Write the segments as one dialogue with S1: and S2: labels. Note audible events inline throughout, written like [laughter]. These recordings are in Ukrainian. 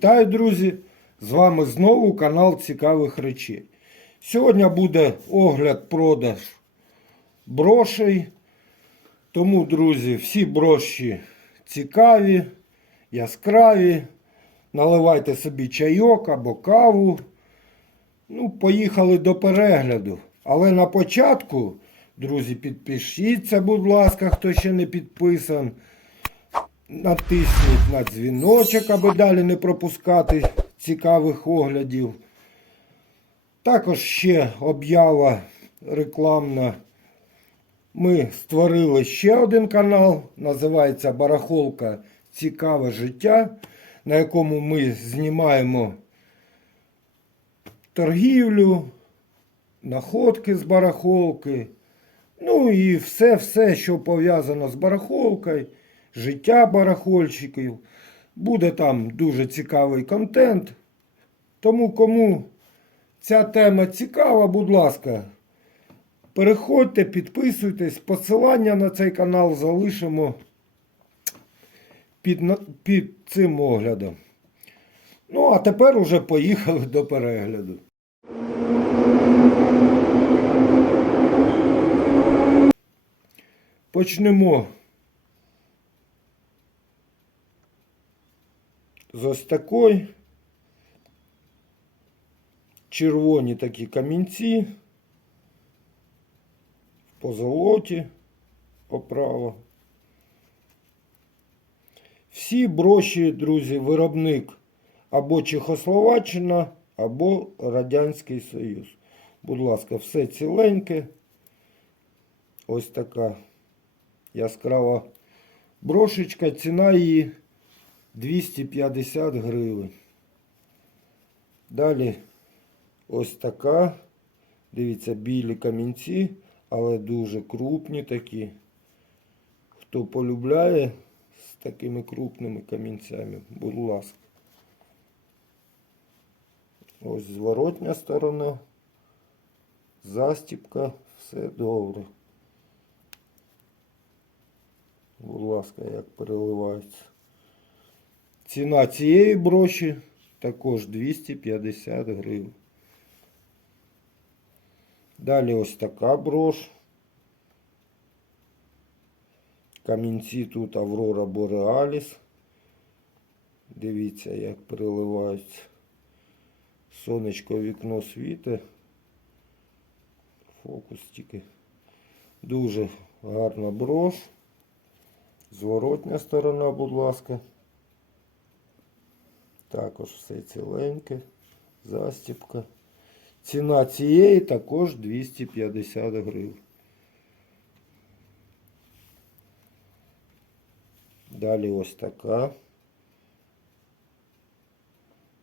S1: Вітаю, друзі! З вами знову канал Цікавих речей. Сьогодні буде огляд продаж брошей. Тому, друзі, всі броші цікаві, яскраві. Наливайте собі чайок або каву. Ну, поїхали до перегляду. Але на початку, друзі, підпишіться, будь ласка, хто ще не підписан. Натисніть на дзвіночок, аби далі не пропускати цікавих оглядів. Також ще об'ява рекламна. Ми створили ще один канал, називається Барахолка Цікаве життя, на якому ми знімаємо торгівлю, находки з барахолки. Ну і все-все, що пов'язано з барахолкою, життя барахольщиків. Буде там дуже цікавий контент. Тому кому ця тема цікава, будь ласка, переходьте, підписуйтесь. Посилання на цей канал залишимо під, під цим оглядом. Ну, а тепер уже поїхали до перегляду. Почнемо з ось такої. Червоні такі камінці. В позолоті оправа. Всі броші, друзі, виробник або Чехословаччина, або Радянський Союз. Будь ласка, все ціленьке. Ось така яскрава брошечка. Ціна її 250 гривень. Далі ось така. Дивіться, білі камінці, але дуже крупні такі. Хто полюбляє з такими крупними камінцями, будь ласка. Ось зворотня сторона. Застіпка, все добре. Будь ласка, як переливається. Ціна цієї броші також 250 гривень. Далі ось така брош. Камінці тут Аврора Бореаліс. Дивіться, як переливаються. Сонечко вікно світе. Фокус тільки. Дуже гарна брош. Зворотня сторона, будь ласка. Також все ціленьке. Застіпка. Ціна цієї також 250 гривень. Далі ось така.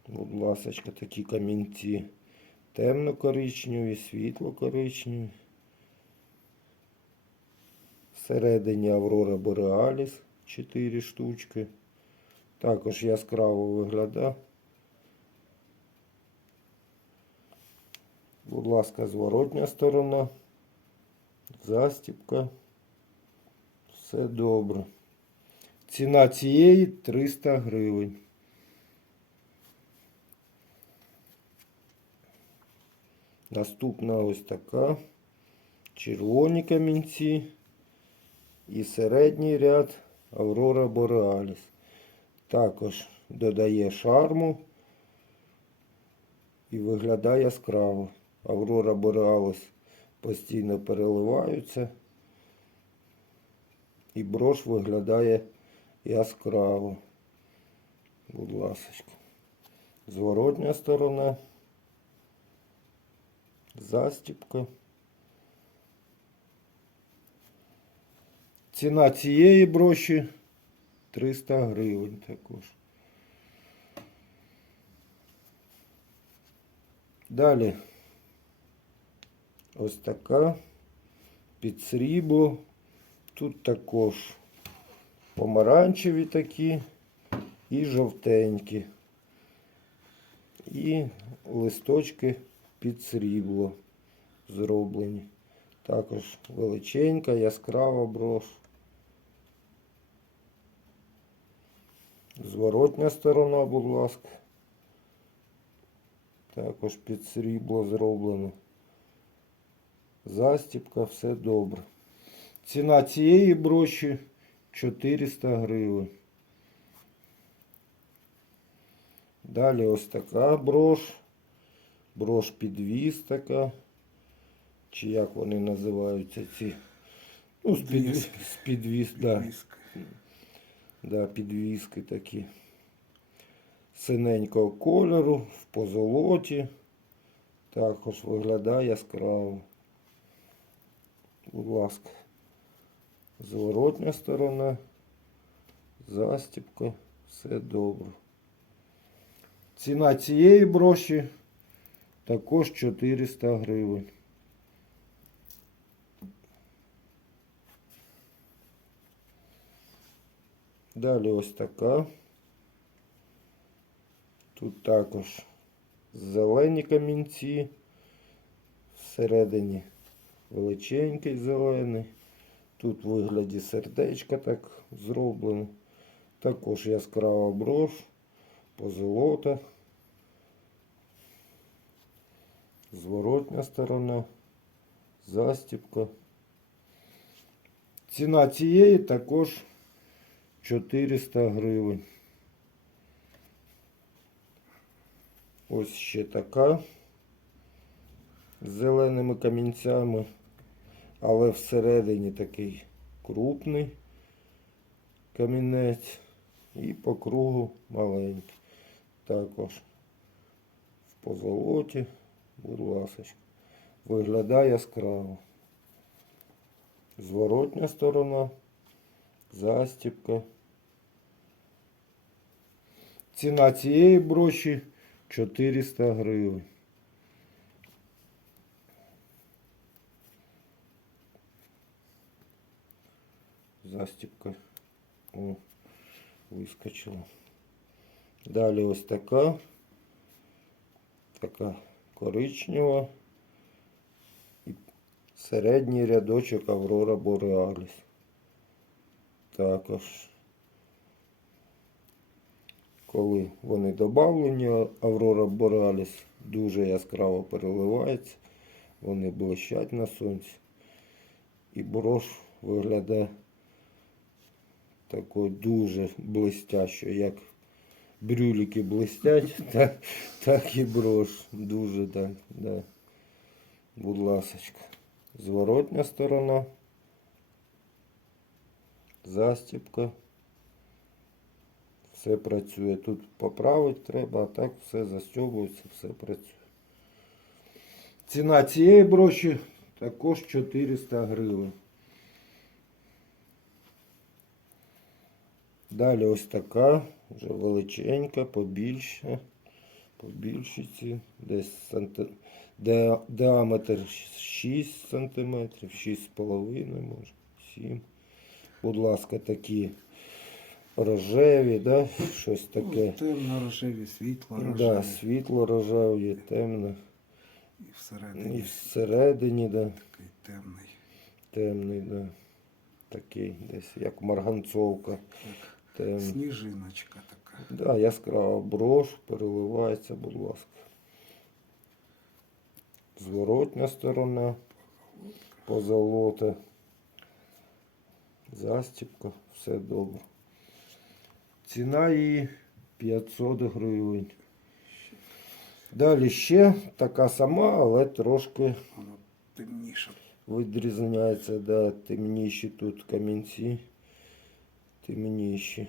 S1: Будь ласочка, такі камінці. Темно-коричневі, світло-коричневі. Всередині Аврора Бореаліс 4 штучки. Також яскраво виглядає. Будь ласка, зворотня сторона. Застіпка. Все добре. Ціна цієї 300 гривень. Наступна ось така. Червоні камінці. І середній ряд Аврора Бореаліс. Також додає шарму і виглядає яскраво. Аврора Бореаліс постійно переливаються. І брош виглядає яскраво. Будь ласочка. Зворотня сторона. Застіпка. Ціна цієї броші 300 гривень також. Далі ось така під срібло. Тут також помаранчеві такі і жовтенькі. І листочки під срібло зроблені. Також величенька, яскрава брош. Зворотня сторона, будь ласка. Також під срібло зроблено. Застіпка, все добре. Ціна цієї броші 400 гривень. Далі ось така брош. Брош підвіз така. Чи як вони називаються ці? Ну, з, під...
S2: Підвіски.
S1: з підвіз, да. Да, підвіски такі. Синенького кольору, в позолоті. Також виглядає яскраво. Будь ласка. Зворотня сторона. Застіпка. Все добре. Ціна цієї броші також 400 гривень. Далі ось така. Тут також зелені камінці. Всередині величенький зелений. Тут в вигляді сердечка так зроблено. Також яскрава брош, позолота. Зворотня сторона, застіпка. Ціна цієї також 400 гривень. Ось ще така з зеленими камінцями, але всередині такий крупний камінець і по кругу маленький. Також в позолоті, будь ласка, виглядає яскраво. Зворотня сторона, застіпка. Ціна цієї броші 400 гривень. Застіпка О, вискочила. Далі ось така. Така коричнева. І середній рядочок Аврора Бореаліс. Також коли вони додавлені, Аврора Бореаліс дуже яскраво переливається, вони блищать на сонці. І брош виглядає такою дуже блистящою, як брюліки блистять, [laughs] так, так і брош. Дуже так. Да. Будь ласочка. Зворотня сторона. Застіпка. Все працює. Тут поправити треба, а так все застьобується, все працює. Ціна цієї броші також 400 гривень. Далі ось така, вже величенька, побільше. Побільше ці. Десь санти... Де... діаметр 6 см, 6,5 може, 7. Будь ласка, такі рожеві, да? щось таке.
S2: Темно рожеві, світло рожеві.
S1: Да, світло рожеві, темне.
S2: І
S1: І
S2: всередині
S1: всередині, да,
S2: такий темний.
S1: темний, да. Такий десь, як марганцовка. Темний.
S2: сніжиночка така.
S1: Да, яскрава брош, переливається, будь ласка. Зворотня сторона, позолота, застіпка, все добре. Ціна її 500 гривень. Далі ще така сама, але трошки
S2: Воно темніше.
S1: відрізняється, да, темніші тут камінці. Темніші.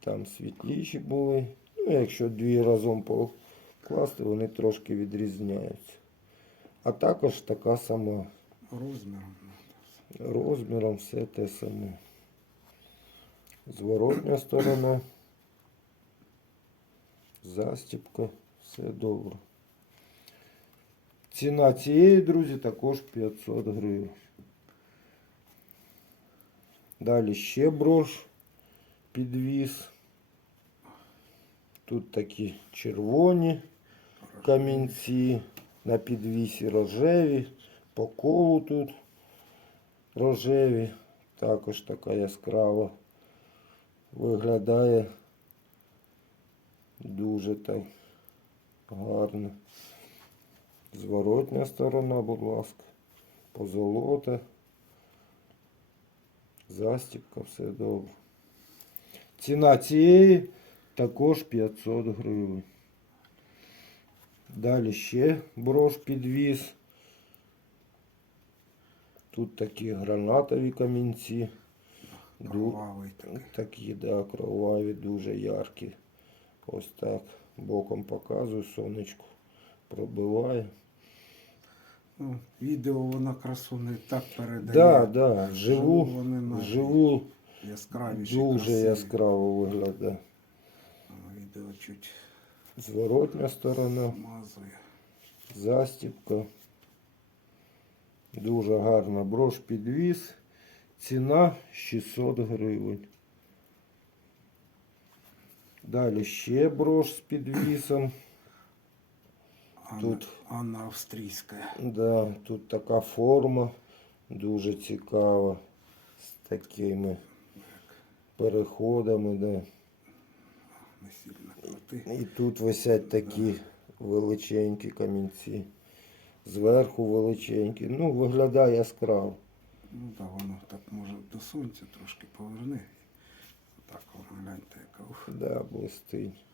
S1: Там світліші були. Ну, якщо дві разом покласти, вони трошки відрізняються. А також така сама.
S2: Розміром. ну,
S1: Розміром все те саме. Зворотня сторона. Застіпка. Все добре. Ціна цієї, друзі, також 500 гривень. Далі ще брош підвіз. Тут такі червоні камінці, на підвісі рожеві, по колу тут рожеві, також така яскрава. Виглядає дуже так гарно. Зворотня сторона, будь ласка. Позолота. Застібка, все добре. Ціна цієї також 500 гривень. Далі ще брош підвіз. Тут такі гранатові камінці.
S2: Кровавий такий.
S1: Такі, да, кроваві, дуже яркі. Ось так. Боком показую, сонечко пробиває.
S2: Ну, відео вона красу не так передає.
S1: Да, да, живу, живу
S2: яскравіші.
S1: дуже
S2: красиві.
S1: яскраво виглядає.
S2: Відео чуть
S1: Зворотня сторона,
S2: мазує.
S1: застібка. Дуже гарна брош підвіз. Ціна 600 гривень. Далі ще брош з підвісом. Тут.
S2: Анна Австрійська.
S1: Да, тут така форма дуже цікава. З такими переходами. Да. І тут висять такі величенькі камінці. Зверху величенькі. Ну, виглядає яскраво.
S2: Ну так, да, воно так може до сонця трошки поверни. Так, воно гляньте, яка ух.
S1: Да, блистить.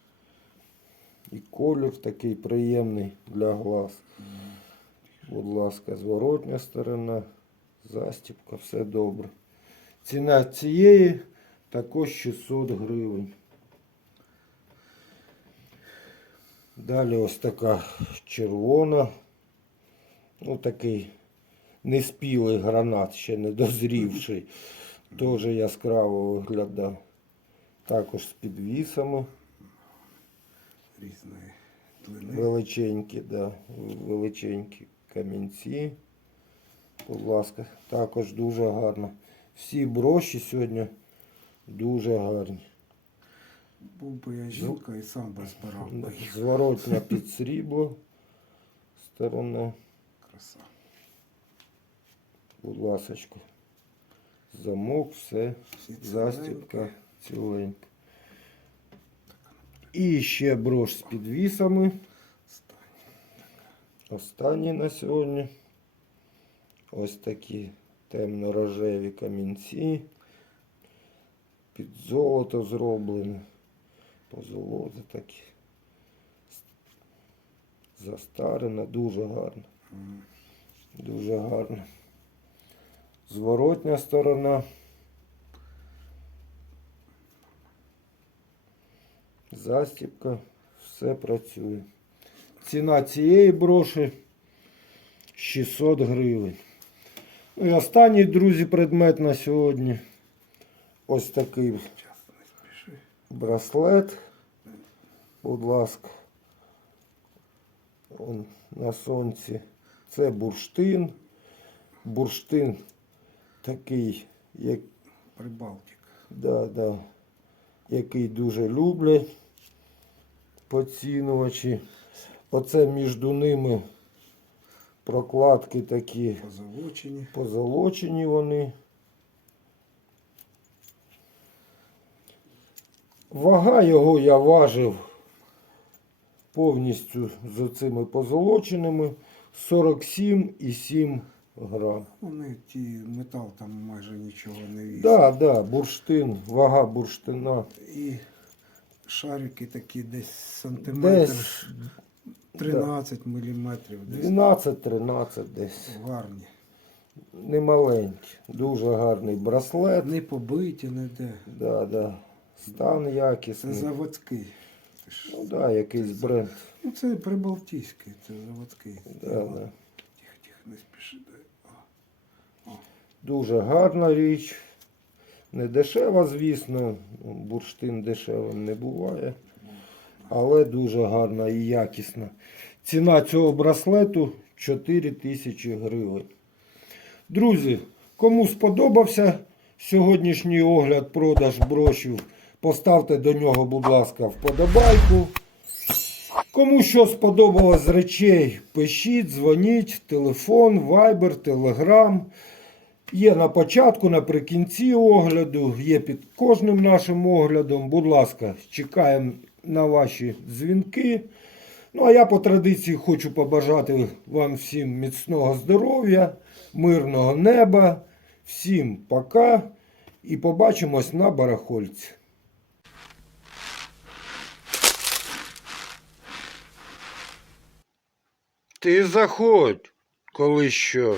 S1: І колір такий приємний для глаз. Будь ласка, зворотня сторона, застібка, все добре. Ціна цієї також 600 гривень. Далі ось така червона. Ну такий неспілий гранат, ще не дозрівший. Теж яскраво виглядав. Також з підвісами.
S2: Різної длини.
S1: Величенькі, да, величенькі камінці. Будь ласка, також дуже гарно. Всі броші сьогодні дуже гарні.
S2: Був би я жінка і сам би збирав.
S1: Зворотня під срібло сторона.
S2: Краса.
S1: Будь ласочка. Замок, все, застібка ціленька. І ще брош з підвісами. Останні на сьогодні. Ось такі темно-рожеві камінці. Під золото зроблені. Позолота такі. Застарена, дуже гарно. Дуже гарно. Зворотня сторона. Застібка. Все працює. Ціна цієї броші 600 гривень. Ну і останній, друзі, предмет на сьогодні. Ось такий браслет. Будь ласка. Он на сонці. Це бурштин. Бурштин такий, як,
S2: Прибалтик.
S1: да, да, який дуже люблять поцінувачі. Оце між ними прокладки такі
S2: Позолочені.
S1: позолочені вони. Вага його я важив повністю з оцими позолоченими 47,7 грам.
S2: Вони ті метал там майже нічого не вісить.
S1: Да, да, бурштин, вага бурштина.
S2: І шарики такі десь сантиметр
S1: Десь
S2: 13 міліметрів. Десь
S1: 12-13 десь.
S2: гарні.
S1: Немаленький. Дуже гарний браслет.
S2: Не побиті, не де.
S1: Да, да. Стан
S2: Це заводський.
S1: Ну да, якийсь бренд.
S2: Ну це прибалтійський, це заводський.
S1: Да, да.
S2: Тихо, тихо, не спіши.
S1: Дуже гарна річ. Не дешева, звісно. Бурштин дешевим не буває. Але дуже гарна і якісна. Ціна цього браслету 4 тисячі гривень. Друзі, кому сподобався сьогоднішній огляд продаж брошів, поставте до нього, будь ласка, вподобайку. Кому що сподобалось з речей, пишіть, дзвоніть, телефон, вайбер, телеграм. Є на початку, наприкінці огляду, є під кожним нашим оглядом. Будь ласка, чекаємо на ваші дзвінки. Ну, а я по традиції хочу побажати вам всім міцного здоров'я, мирного неба. Всім пока і побачимось на барахольці. Ти заходь, коли що.